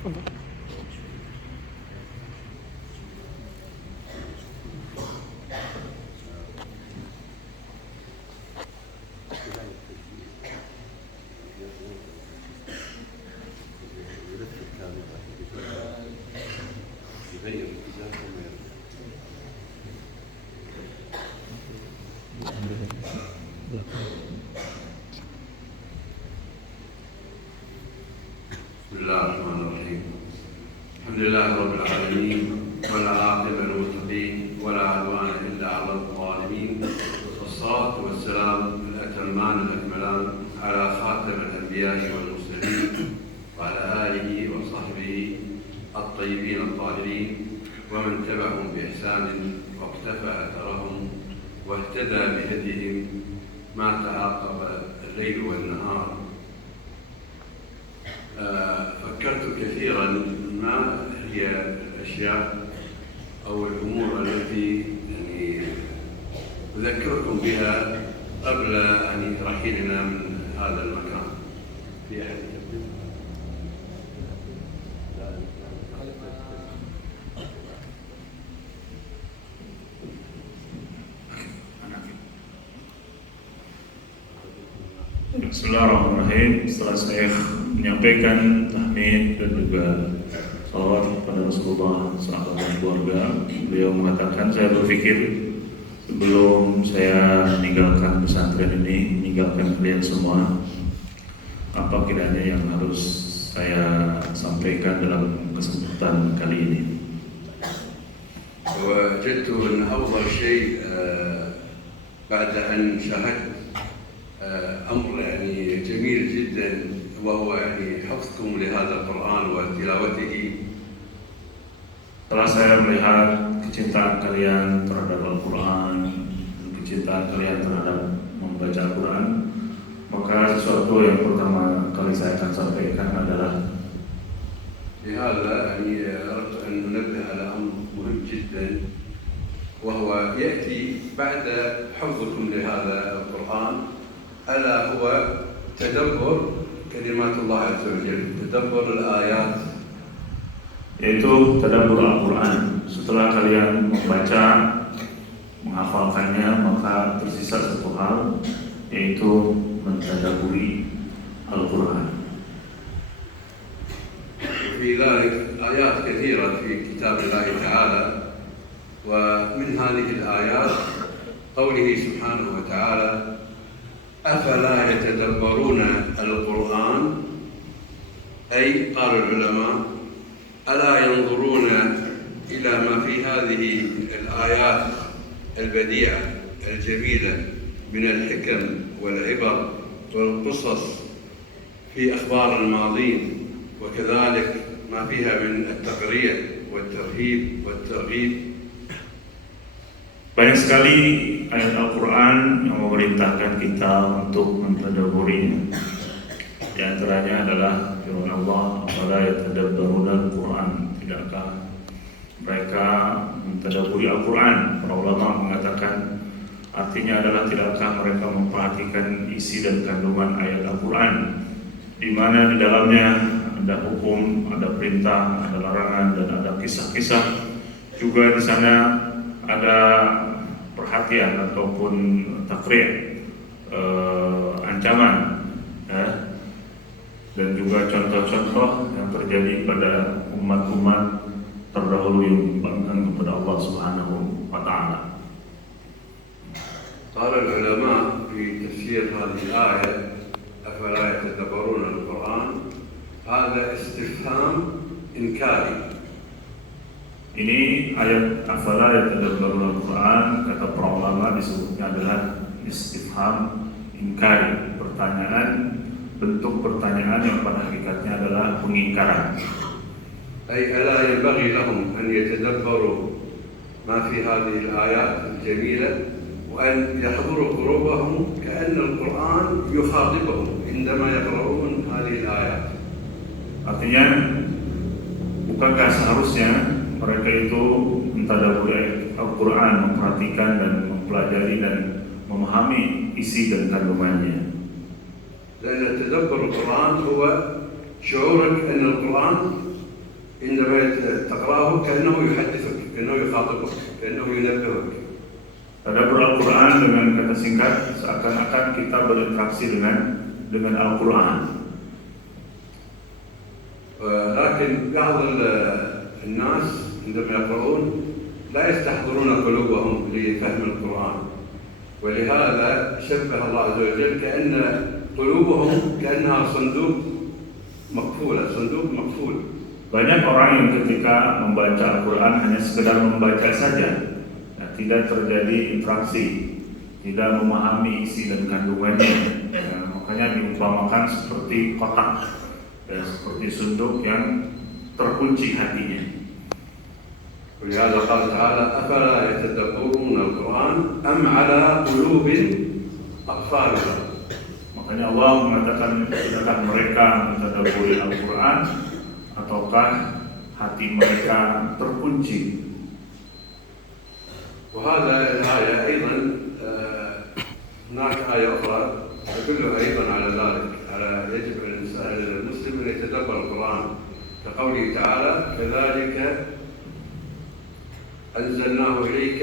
Bismillahirrahmanirrahim. Alhamdulillahi rabbil alamin wal 'aqibatu lil muttaqin wa la 'udwana illa 'alal zalimin. Wassalatu wassalamu al-atamman al-akmalan ala khatamil anbiya'i wal mursalin wa ala alihi wa sahbihi at-tayyibin at-tahirin wa man tabi'ahum bi ihsanin wa iqtafa atharahum wa ihtada bi hadihim ma ta'aqaba al-layl wan nahar. فكرت كثيرا ما هي الأشياء أو الأمور التي أذكركم بها قبل رحيلنا من هذا المكان. في أحد يقدم؟ Bismillahirrahmanirrahim. Setelah saya menyampaikan tahmid dan juga salawat kepada Rasulullah SAW dan keluarga, beliau mengatakan, saya berpikir sebelum saya meninggalkan pesantren ini, meninggalkan kalian semua, apa kiranya yang harus saya sampaikan dalam kesempatan kali ini. وجدت أن أفضل شيء بعد أن شاهدت أمر جميل جدا وهو حفظكم لهذا القرآن وتلاوته. Setelah saya melihat kecintaan kalian terhadap Al-Quran, kecintaan kalian terhadap membaca Al-Quran, maka sesuatu yang pertama kali saya akan sampaikan adalah لهذا أردت أن ننبه على أمر مهم جدا وهو يأتي بعد حفظكم لهذا القرآن ألا هو تدبر كلمات الله عز وجل، تدبر الآيات. Yaitu tadabbur Al-Quran. Setelah kalian membaca, menghafalkannya, maka tersisa satu hal, yaitu mentadabburi Al-Quran. وفي ذلك آيات كثيرة في كتاب الله تعالى، ومن هذه الآيات قوله سبحانه وتعالى: أفلا يتدبرون القرآن؟ أي قال العلماء: ألا ينظرون إلى ما في هذه الآيات البديعة الجميلة من الحكم والعبر والقصص في أخبار الماضين، وكذلك ما فيها من التقريع والترهيب والترغيب. Banyak sekali ayat Al-Quran yang memerintahkan kita untuk mentadabburinya. Di antaranya adalah firman Allah, "Afala yatadabbaruna Al-Quran?" Tidakkah mereka mentadabburi Al-Quran? Para ulama mengatakan artinya adalah tidakkah mereka memperhatikan isi dan kandungan ayat Al-Quran, di mana di dalamnya ada hukum, ada perintah, ada larangan, dan ada kisah-kisah. Juga di sana ada perhatian ataupun takrir, ancaman, dan juga contoh-contoh yang terjadi pada umat-umat terdahulu yang bangkang kepada Allah Subhanahu wa Ta'ala. قال العلماء في تفسير هذه الآية: أفلا يتدبرون القرآن؟ هذا استفهام إنكاري. Ini ayat afala yatadabbaruna Al-Quran, kata para ulama disebutnya adalah istifham inkari, pertanyaan, bentuk pertanyaan yang pada hakikatnya adalah pengingkaran. أي ألا ينبغي لهم أن يتدبروا ما في هذه الآيات الجميلة وأن يحضروا قلوبهم كأن القرآن يخاطبهم عندما يقرؤون هذه الآيات. Artinya, bukankah seharusnya mereka itu mentadabburi Al-Quran, memperhatikan dan mempelajari dan memahami isi dan kandungannya? لأن تدبر القرآن هو شعورك أن القرآن عندما تقرأه كأنه يحدثك، كأنه يخاطبك، كأنه ينبهك. Tadabbur Al-Quran dengan kata singkat seakan-akan kita berinteraksi dengan Al-Quran. لكن بعض الناس عندما يقرؤون لا يستحضرون قلوبهم لفهم القرآن، ولهذا شبه الله عز وجل كأن قلوبهم كأنها صندوق مقفول. Banyak orang yang ketika membaca Al-Quran hanya sekedar membaca saja, tidak terjadi interaksi, tidak memahami isi dan kandungannya. Makanya diumpamakan seperti kotak, seperti sunduk yang terkunci hatinya. ولهذا قال تعالى: أفلا يتدبرون القرآن أم على قلوب أقفالها. Makanya Allah mengatakan, tidaklah mereka mentadabburi Al-Quran ataukah hati mereka terkunci. وهذا الآية أيضا هناك آية أخرى تدل أيضا على ذلك، يجب على الإنسان المسلم أن يتدبر القرآن، كقوله تعالى: كذلك أنزلناه إليك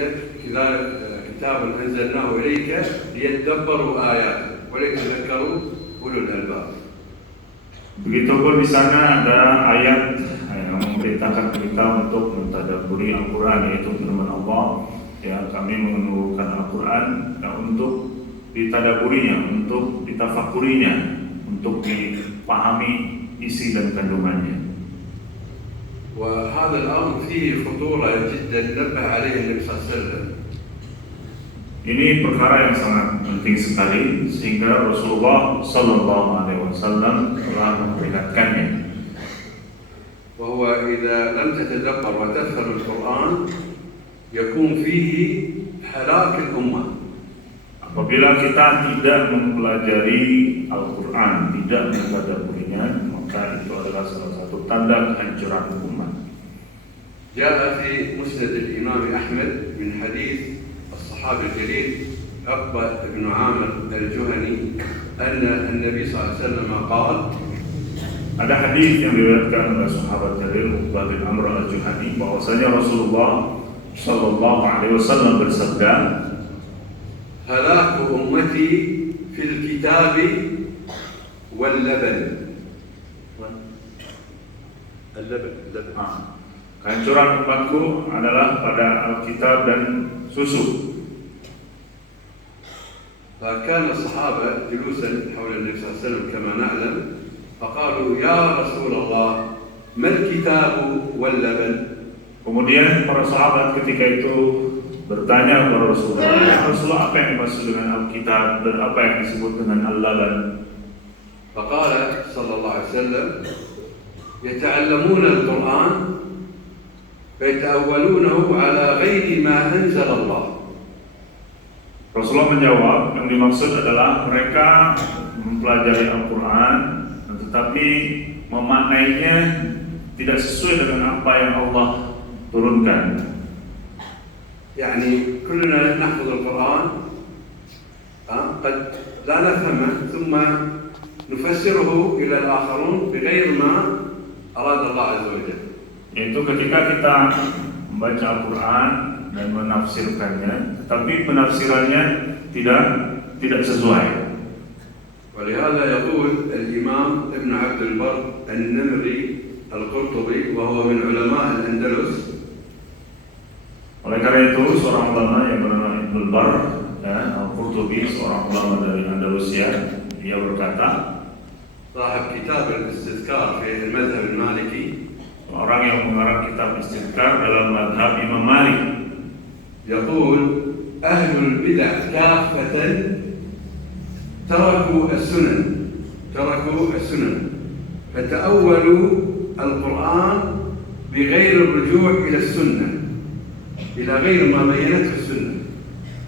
كتابا أنزلناه إليك ليتدبروا آياته وليتذكروا أولو الألباب. Begitupun di sana ada ayat yang memerintahkan kita untuk mentadabburi Al-Quran, yaitu firman Allah, ya, kami menurunkan Al-Quran untuk ditadaburinya, untuk ditafakurinya, untuk dipahami isi dan kandungannya. وهذا الأمر فيه خطورة جدا نبه عليه النبي صلى الله عليه وسلم. Ini perkara yang sangat penting sekali sehingga Rasulullah Sallallahu Alaihi Wasallam telah memperingatkannya. وهو إذا لم تتدبر وتفهم القرآن يكون فيه هلاك الأمة. Apabila kita tidak mempelajari Al-Quran, tidak mentadabburinya, maka itu adalah salah satu tanda kehancuran umat. جاء في مسند الإمام أحمد من حديث الصحابي الجليل عقبة بن عامر الجهني أن النبي صلى الله عليه وسلم قال. Ada hadis yang diriwayatkan oleh sahabat jalil Uqbah bin Amr al-Juhani bahwasanya Rasulullah Sallallahu Alaihi Wasallam bersabda, هلاك أمتي في الكتاب واللبن. اللبن. Kehancuran umatku adalah pada Alkitab dan susu. فكان الصحابة جلوسا حول النبي صلى الله عليه وسلم كما نعلم، فقالوا: يا رسول الله ما الكتاب واللبن. Kemudian para sahabat ketika itu bertanya kepada Rasulullah, ya Rasulullah, apa yang dimaksud dengan Alkitab dan apa yang disebut dengan Al-Laban? فقال صلى الله عليه وسلم: يتعلمون القرآن فيتأولونه على غير ما أنزل الله. Rasulullah menjawab, yang dimaksud adalah mereka mempelajari Al-Quran tetapi memaknainya tidak sesuai dengan apa yang Allah turunkan. يعني كلنا نحفظ القرآن قد لا نفهمه ثم نفسره إلى الآخرون بغير ما أراد الله عز وجل. Yaitu ketika kita membaca Al-Quran dan menafsirkannya, tetapi penafsirannya tidak sesuai. ولهذا يقول الإمام ابن عبد البر النمري القرطبي وهو من علماء الأندلس. Oleh karena itu seorang ulama yang bernama Ibnu Bar, Al-Qurtubi, seorang ulama dari Andalusia, dia berkata, صاحب كتاب الاستذكار في المذهب المالكي. Orang yang mengarang kitab Istidkar dalam mazhab Imam Malik. يقول: أهل البدع كافة تركوا السنن فتأولوا القرآن بغير الرجوع إلى السنة، إلى غير ما بينته السنة.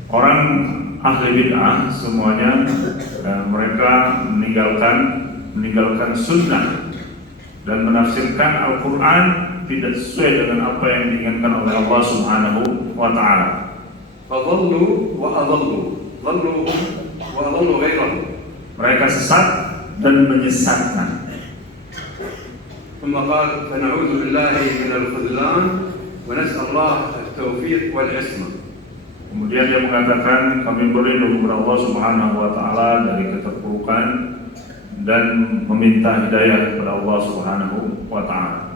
Orang ahli bid'ah semuanya mereka meninggalkan sunnah dan menafsirkan Al-Quran tidak sesuai dengan apa yang diinginkan oleh Allah Subhanahu wa Ta'ala. فضلوا وأضلوا غيرهم. Mereka sesat dan menyesatkan. ثم قال فنعوذ بالله من الخذلان ونسأل الله التوفيق والعصمة. Kemudian dia mengatakan kami berlindung kepada Allah Subhanahu wa taala dari keterpurukan dan meminta hidayah kepada Allah Subhanahu wa taala.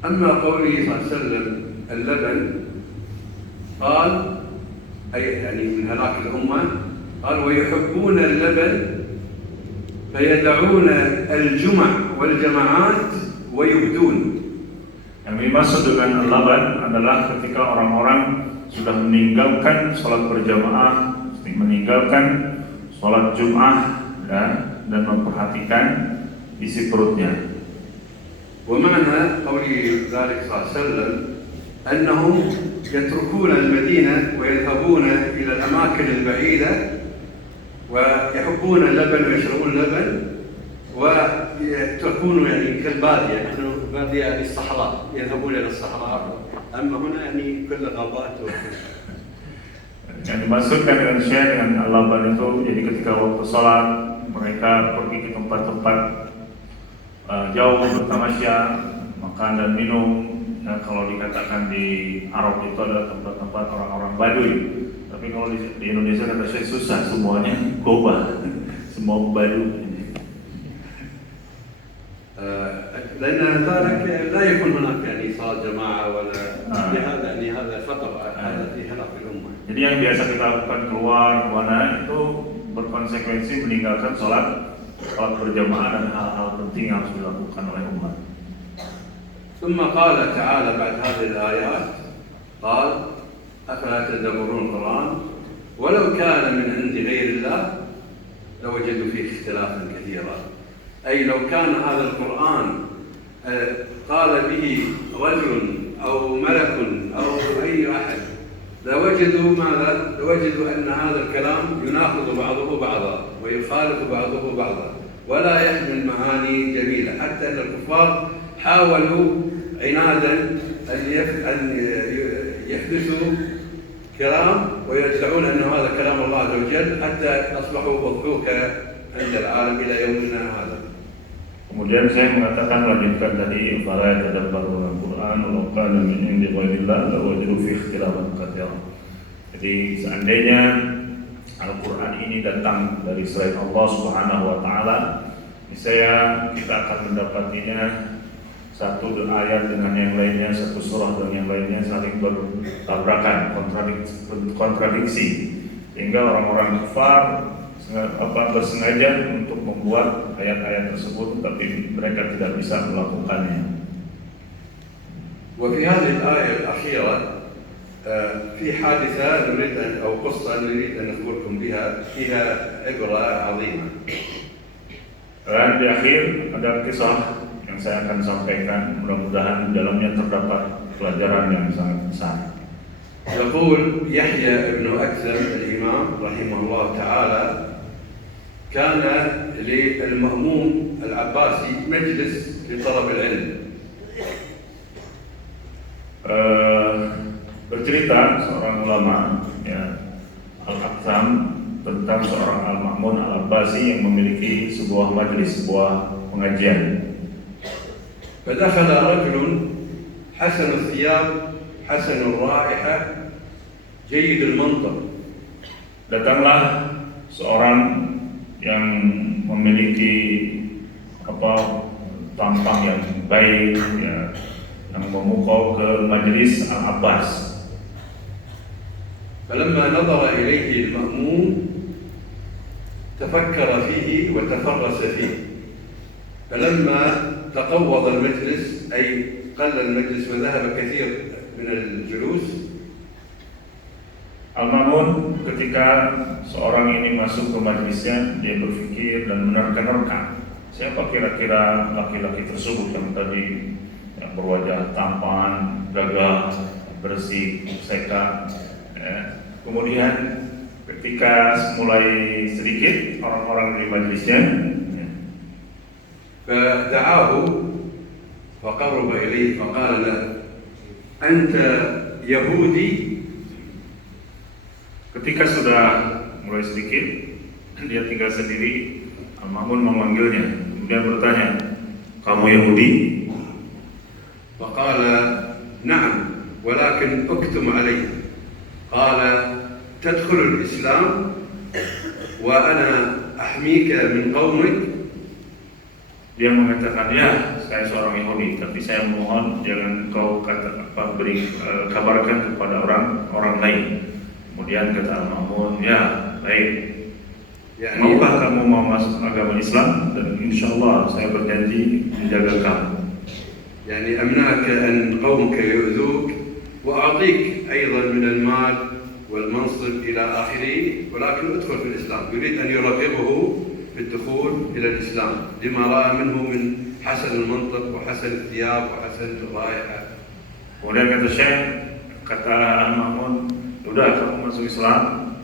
أما قوله صلى الله عليه وسلم اللبن قال أي يعني من هلاك الأمة قال ويحبون اللبن فيدعون الجمع والجماعات ويبدون. Yang dimaksud dengan al-laban adalah ketika orang-orang sudah meninggalkan sholat berjamaah, meninggalkan sholat Jum'ah dan memperhatikan isi perutnya. ومعنى قوله ذلك صلى الله عليه وسلم أنهم يتركون المدينة ويذهبون إلى الأماكن البعيدة ويحبون اللبن ويشربون اللبن ويتركون يعني كالبادية، نحن بادية بالصحراء يذهبون إلى الصحراء، أما هنا يعني كل غابات. Yang dimaksudkan dengan syekh dengan al-laban itu, jadi ketika waktu sholat mereka pergi ke tempat-tempat jauh bertamasya, makan dan minum. Ya, kalau dikatakan di Arab itu adalah tempat-tempat orang-orang Baduy. Tapi kalau di Indonesia kata saya susah, semuanya goba, semua Baduy. لأن ذلك لا يكون هناك يعني صلاة جماعة ولا هذا يعني هذا خطر، هذا هلاك الأمة. Jadi yang biasa kita lakukan keluar mana itu berkonsekuensi meninggalkan sholat berjamaah dan hal-hal penting yang harus dilakukan oleh umat. ثم قال تعالى بعد هذه الآيات قال أفلا تدبرون القرآن ولو كان من عند غير الله لوجدوا فيه اختلافا كثيرا. أي لو كان هذا القرآن قال به رجل أو ملك أو أي أحد لوجدوا ماذا؟ لوجدوا أن هذا الكلام يناقض بعضه بعضا ويخالف بعضه بعضا ولا يحمل معاني جميلة، حتى أن الكفار حاولوا عنادا أن يحدثوا كلام ويدعون أن هذا كلام الله عز وجل حتى أصبحوا مضحوكا عند العالم إلى يومنا هذا. Kemudian saya mengatakan lanjutkan tadi fala yatadabbaruna al-Qur'an walau kana min indi ghairillah lawajadu fi ikhtilafan katsiran. Jadi seandainya Al-Qur'an ini datang dari selain Allah Subhanahu wa taala, niscaya kita akan mendapatinya satu ayat dengan yang lainnya, satu surah dengan yang lainnya saling bertabrakan, kontradiksi, sehingga orang-orang kafir bersengaja untuk membuat ayat-ayat tersebut, tapi mereka tidak bisa melakukannya. وفي هذه الآية الأخيرة في حادثة نريد أو قصة نريد أن نخبركم بها فيها عبرة عظيمة. Dan di akhir ada kisah yang saya akan sampaikan, mudah-mudahan di dalamnya terdapat pelajaran yang sangat besar. يقول يحيى بن أكثم الإمام رحمه الله تعالى كان للمأموم العباسي مجلس لطلب العلم. Bercerita seorang ulama ya, Al-Aktham tentang seorang Al-Ma'mun Al-Abbasi yang memiliki sebuah majlis, sebuah pengajian. فدخل رجل حسن الثياب حسن الرائحة جيد المنطق. Datanglah seorang yang memiliki tampang yang baik ya, yang memukau ke majelis Al-Abbas. فلما نظر إليه المأموم تفكر فيه وتفرس فيه، فلما تقوض المجلس أي قل المجلس وذهب كثير من الجلوس. Al-Ma'mun ketika seorang ini masuk ke majelisnya, dia berpikir dan menerka-nerka, siapa kira-kira laki-laki tersebut yang tadi yang berwajah tampan, gagah, bersih, sekat. Ya. Kemudian ketika mulai sedikit orang-orang di majelisnya, ya. فدعاه فقرب إليه فقال له أنت يهودي. Ketika sudah mulai sedikit, dia tinggal sendiri, Al-Ma'mun memanggilnya, kemudian bertanya, kamu Yahudi? فقال نعم ولكن اكتم علي. قال تدخل الإسلام وأنا أحميك من قومك. Dia mengatakan, ya, saya seorang Yahudi, tapi saya mohon jangan kau kabarkan kepada orang lain. Kemudian kata Al-Ma'mun, ya, baik. Maukah kamu mau masuk agama Islam? Dan insya Allah saya berjanji menjaga kamu. يعني أمنعك أن قومك يؤذوك وأعطيك أيضا من المال والمنصب إلى آخره، ولكن ادخل في الإسلام. يريد أن يرغبه في الدخول إلى الإسلام لما رأى منه من حسن المنطق وحسن الثياب وحسن الرائحة. Kemudian kata Al-Ma'mun, udah kamu masuk Islam,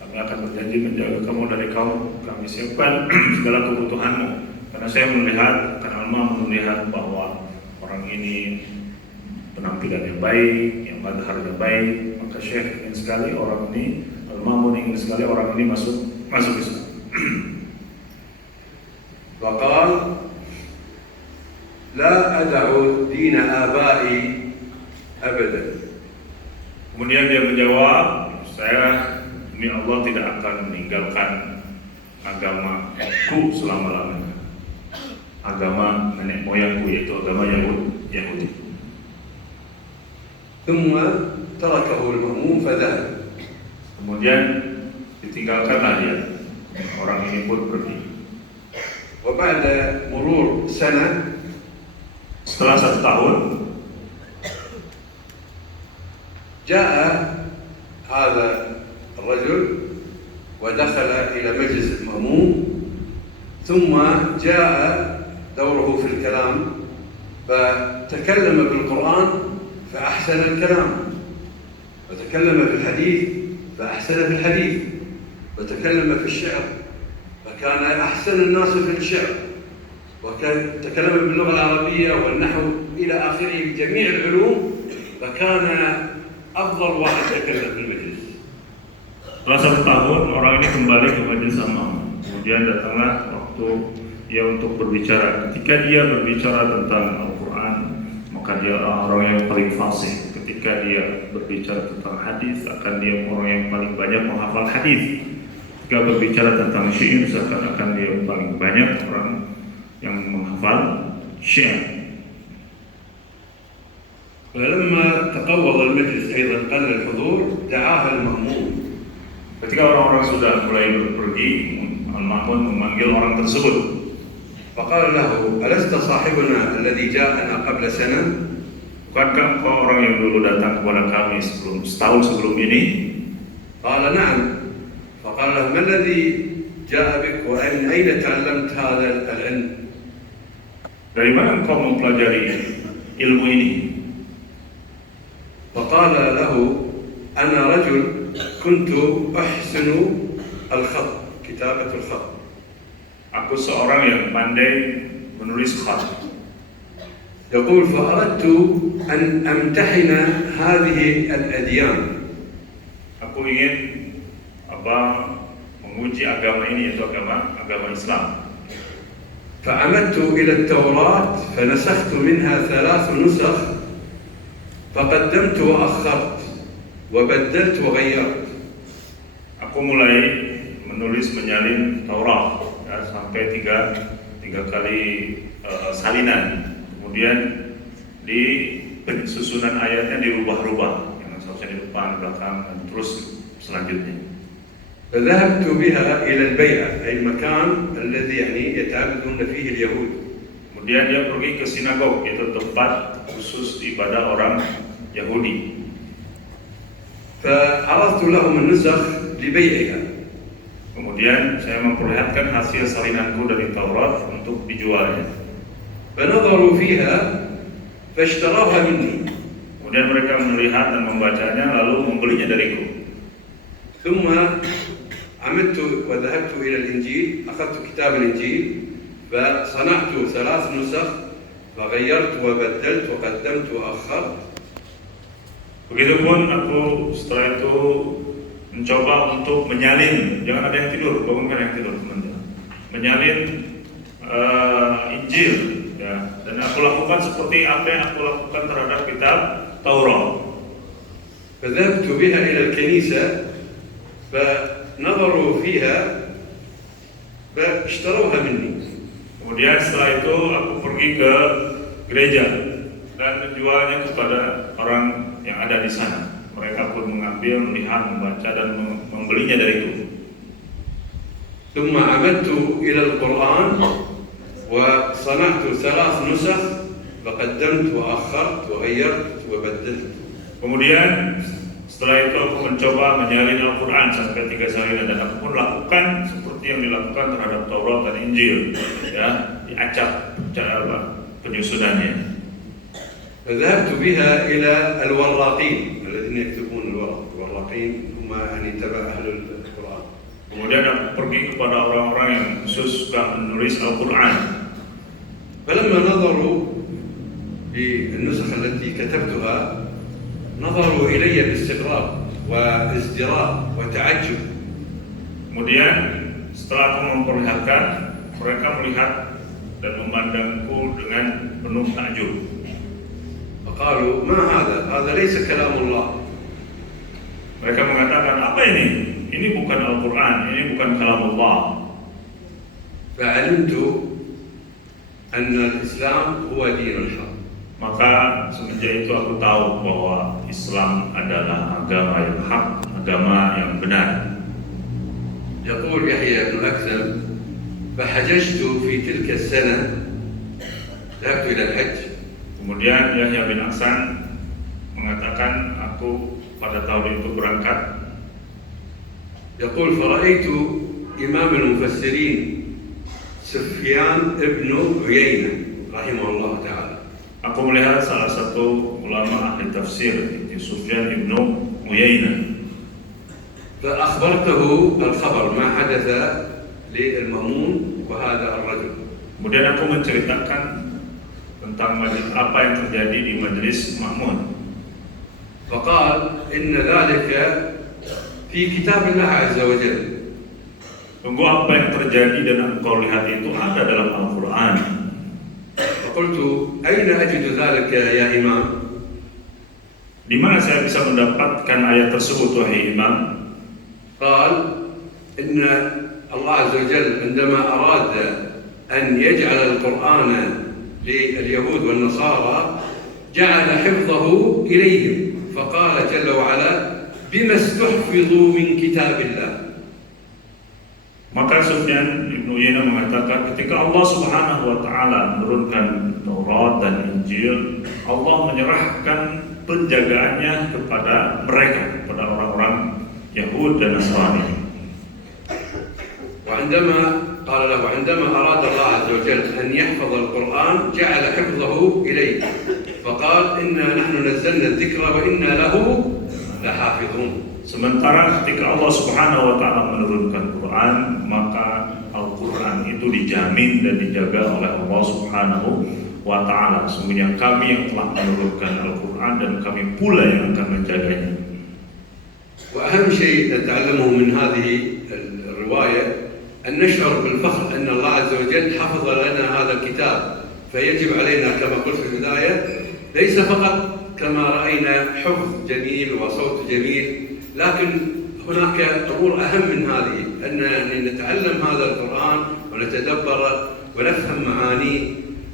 kami akan berjanji menjaga kamu dari kaum, kami siapkan segala kebutuhanmu. Karena saya melihat, karena Al-Ma'mun melihat bahwa orang ini penampilannya baik, yang mazharnya baik, maka Syekh ingin sekali orang ini, Al-Ma'mun ingin sekali orang ini masuk Islam. وقال لا أدع دين آبائي أبدا. Kemudian dia menjawab, saya demi Allah tidak akan meninggalkan agamaku selama-lamanya, agama nenek moyangku, yaitu agama Yahudi. ثم تركه المأمون فذهب. Kemudian ditinggalkanlah dia, orang ini pun pergi. وبعد مرور سنة، setelah 1 tahun, جاء هذا الرجل ودخل إلى مجلس المأمون، ثم جاء دوره في الكلام فتكلم بالقرآن فأحسن الكلام، وتكلم في الحديث فأحسن في الحديث، وتكلم في الشعر فكان أحسن الناس في الشعر، وتكلم باللغة العربية والنحو إلى آخره بجميع العلوم، فكان أفضل واحد تكلم في المجلس. Setelah 1 tahun orang ini kembali ke majelis Al-Ma'mun. Kemudian datanglah waktu ia untuk berbicara. Ketika dia berbicara tentang Al-Quran, maka dia orang yang paling fasih. Ketika dia berbicara tentang hadis, akan dia orang yang paling banyak menghafal hadis. Ketika berbicara tentang syair, seakan-akan dia paling banyak orang yang menghafal syair. فلما تقوض المجلس أيضا قل الحضور دعاها المأمون. Ketika orang-orang sudah mulai pergi, Al-Ma'mun memanggil orang tersebut. فقال له ألست صاحبنا الذي جاءنا قبل سنة؟ Bukankah engkau orang yang dulu datang kepada kami setahun sebelum ini? قال نعم. فقال له ما الذي جاء بك ومن أين تعلمت هذا العلم؟ Dari mana engkau mempelajari ilmu ini? فقال له أنا رجل كنت أحسن الخط، كتابة الخط. Aku seorang yang pandai menulis khat. يقول فأردت أن أمتحن هذه الأديان. Aku ingin menguji agama ini, yaitu agama Islam. فعمدت إلى التوراة فنسخت منها 3 نسخ، فقدمت وأخرت وبدلت وغيرت. Aku mulai menulis menyalin Taurat ya, sampai tiga kali salinan. Kemudian di susunan ayatnya dirubah-rubah, yang seharusnya di depan, belakang, dan terus selanjutnya. فذهبت بها إلى البيعة، أي المكان الذي يتعبدون فيه اليهود. Kemudian dia pergi ke sinagog, yaitu tempat khusus ibadah orang Yahudi. فعرضت لهم النسخ لبيعها. Kemudian saya memperlihatkan hasil salinanku dari Taurat untuk dijualnya. فنظروا فيها فاشتروها مني. Kemudian mereka melihat dan membacanya lalu membelinya dariku. ثم عمدت وذهبت إلى الإنجيل، أخذت كتاب الإنجيل فصنعت 3 نسخ فغيرت وبدلت وقدمت وأخرت. Begitupun aku setelah itu mencoba untuk menyalin, jangan ada yang tidur, bangunkan yang tidur teman-teman. Menyalin Injil, ya, dan aku lakukan seperti apa yang aku lakukan terhadap kitab Taurat. فذهبت بها إلى الكنيسة فنظروا فيها فاشتروها مني. Kemudian setelah itu aku pergi ke gereja dan menjualnya kepada orang yang ada di sana. Mereka pun mengambil, melihat, membaca dan membelinya dariku. ثم عمدت إلى القرآن وصنعت 3 نسخ فقدمت وأخرت وغيرت وبدلت. Kemudian setelah itu aku mencoba menyalin Al-Quran sampai 3 salinan dan aku pun lakukan seperti yang dilakukan terhadap Taurat dan Injil, ya, diacak cara penyusunannya. فذهبت بها إلى الوراقين الذين يكتبون الورق. الوراقين هم يعني تبع أهل القرآن. Kemudian aku pergi kepada orang-orang yang khusus suka menulis Al-Quran. فلما نظروا بالنسخ التي كتبتها نظروا إلي باستغراب وازدراء وتعجب. Kemudian setelah aku memperlihatkan, mereka melihat dan memandangku dengan penuh takjub. فقالوا ما هذا؟ هذا ليس كلام الله. Mereka mengatakan, apa ini? Ini bukan Al-Quran, ini bukan kalam Allah. فعلمت أن الإسلام هو دين الحق. Maka semenjak itu aku tahu bahwa Islam adalah agama yang hak, agama yang benar. يقول يحيى بن أكثم فحججت في تلك السنة، ذهبت إلى الحج. Kemudian Yahya bin Aksan mengatakan, aku pada tahun itu berangkat. يقول فرأيت إمام المفسرين سفيان ابن عيينة رحمه الله تعالى. Aku melihat salah satu ulama ahli tafsir, yaitu Sufyan ibnu Uyainah. فأخبرته الخبر ما حدث للمأمون وهذا الرجل. Kemudian aku menceritakan tentang apa yang terjadi di majelis Ma'mun. فقال إن ذلك في كتاب الله عز وجل. Tunggu, apa yang terjadi dan engkau lihat itu ada dalam Al-Quran. فقلت أين أجد ذلك يا إمام؟ Di mana saya bisa mendapatkan ayat tersebut, wahai Imam? قال إن الله عز وجل عندما أراد أن يجعل القرآن لليهود والنصارى جعل حفظه إليهم فقال جل وعلا بما استحفظوا من كتاب الله. Maka Sufyan ibnu Uyainah mengatakan, ketika Allah Subhanahu wa taala menurunkan Taurat dan Injil, Allah menyerahkan penjagaannya kepada mereka, kepada orang-orang Yahud dan Nasrani. وعندما قال له عندما أراد الله عز وجل أن يحفظ القرآن جعل حفظه إليه فقال إنا نحن نزلنا الذكر وإنا له لحافظون. Sementara ketika Allah Subhanahu wa taala menurunkan Quran, maka Al-Quran itu dijamin dan dijaga oleh Allah Subhanahu wa taala. Sesungguhnya kami yang telah menurunkan Al-Quran dan kami pula yang akan menjaganya. وأهم شيء نتعلمه من هذه الرواية أن نشعر بالفخر أن الله عز وجل حفظ لنا هذا الكتاب، فيجب علينا كما قلت في البداية ليس فقط كما رأينا حفظ جميل وصوت جميل، لكن هناك أمور أهم من هذه، أن نتعلم هذا القرآن ونتدبره ونفهم معانيه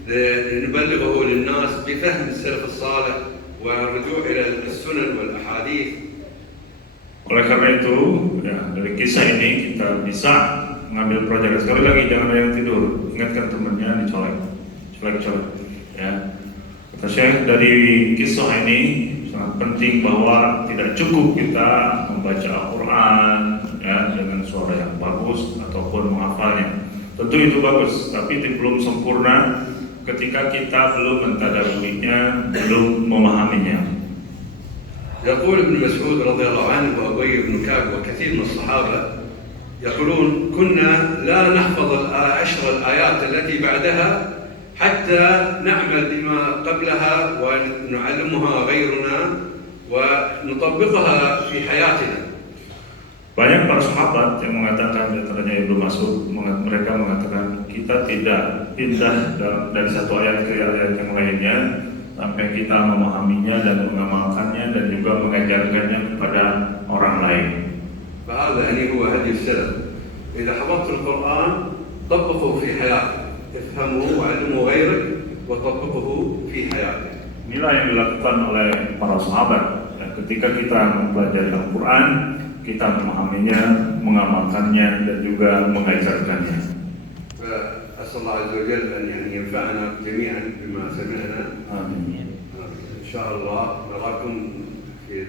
لنبلغه للناس بفهم السلف الصالح والرجوع إلى السنن والأحاديث. Oleh karena itu, ya, dari kisah ini kita bisa mengambil pelajaran. Sekali lagi, jangan ada yang tidur. Ingatkan temannya dicolek, colek. Ya. Kata Syekh, dari kisah ini sangat penting bahwa tidak cukup kita membaca Al-Quran ya, dengan suara yang bagus ataupun menghafalnya. Tentu itu bagus, tapi itu belum sempurna ketika kita belum mentadabburinya, belum memahaminya. يقول ابن مسعود رضي الله عنه وأبي بن كعب وكثير من الصحابة يقولون كنا لا نحفظ العشر الآيات التي بعدها حتى نعمل بما قبلها ونعلمها غيرنا ونطبقها في حياتنا. Banyak para sahabat yang mengatakan, di antaranya Ibnu Mas'ud, mereka mengatakan kita tidak indah dari satu ayat ke ayat yang lainnya sampai kita memahaminya dan mengamalkannya dan juga mengajarkannya kepada orang lain. فهذا يعني هو هدي السلف. إذا حفظت القرآن طبقه في حياتك، افهمه وعلمه غيرك وطبقه في حياتك. Inilah yang dilakukan oleh para sahabat. Ketika kita mempelajari Al-Quran, kita memahaminya, mengamalkannya dan juga mengajarkannya. فأسأل الله عز وجل أن يعني ينفعنا جميعا بما سمعنا. Amin. إن شاء الله نراكم في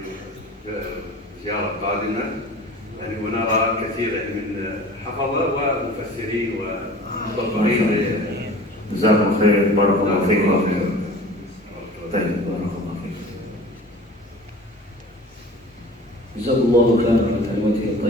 زيارة قادمة يعني ونرى كثيرا من حفظة ومفسرين ومطبقين. جزاكم خير. بارك الله فيكم. طيب بارك الله فيكم. جزاك الله خيرا على كلمته الطيبة.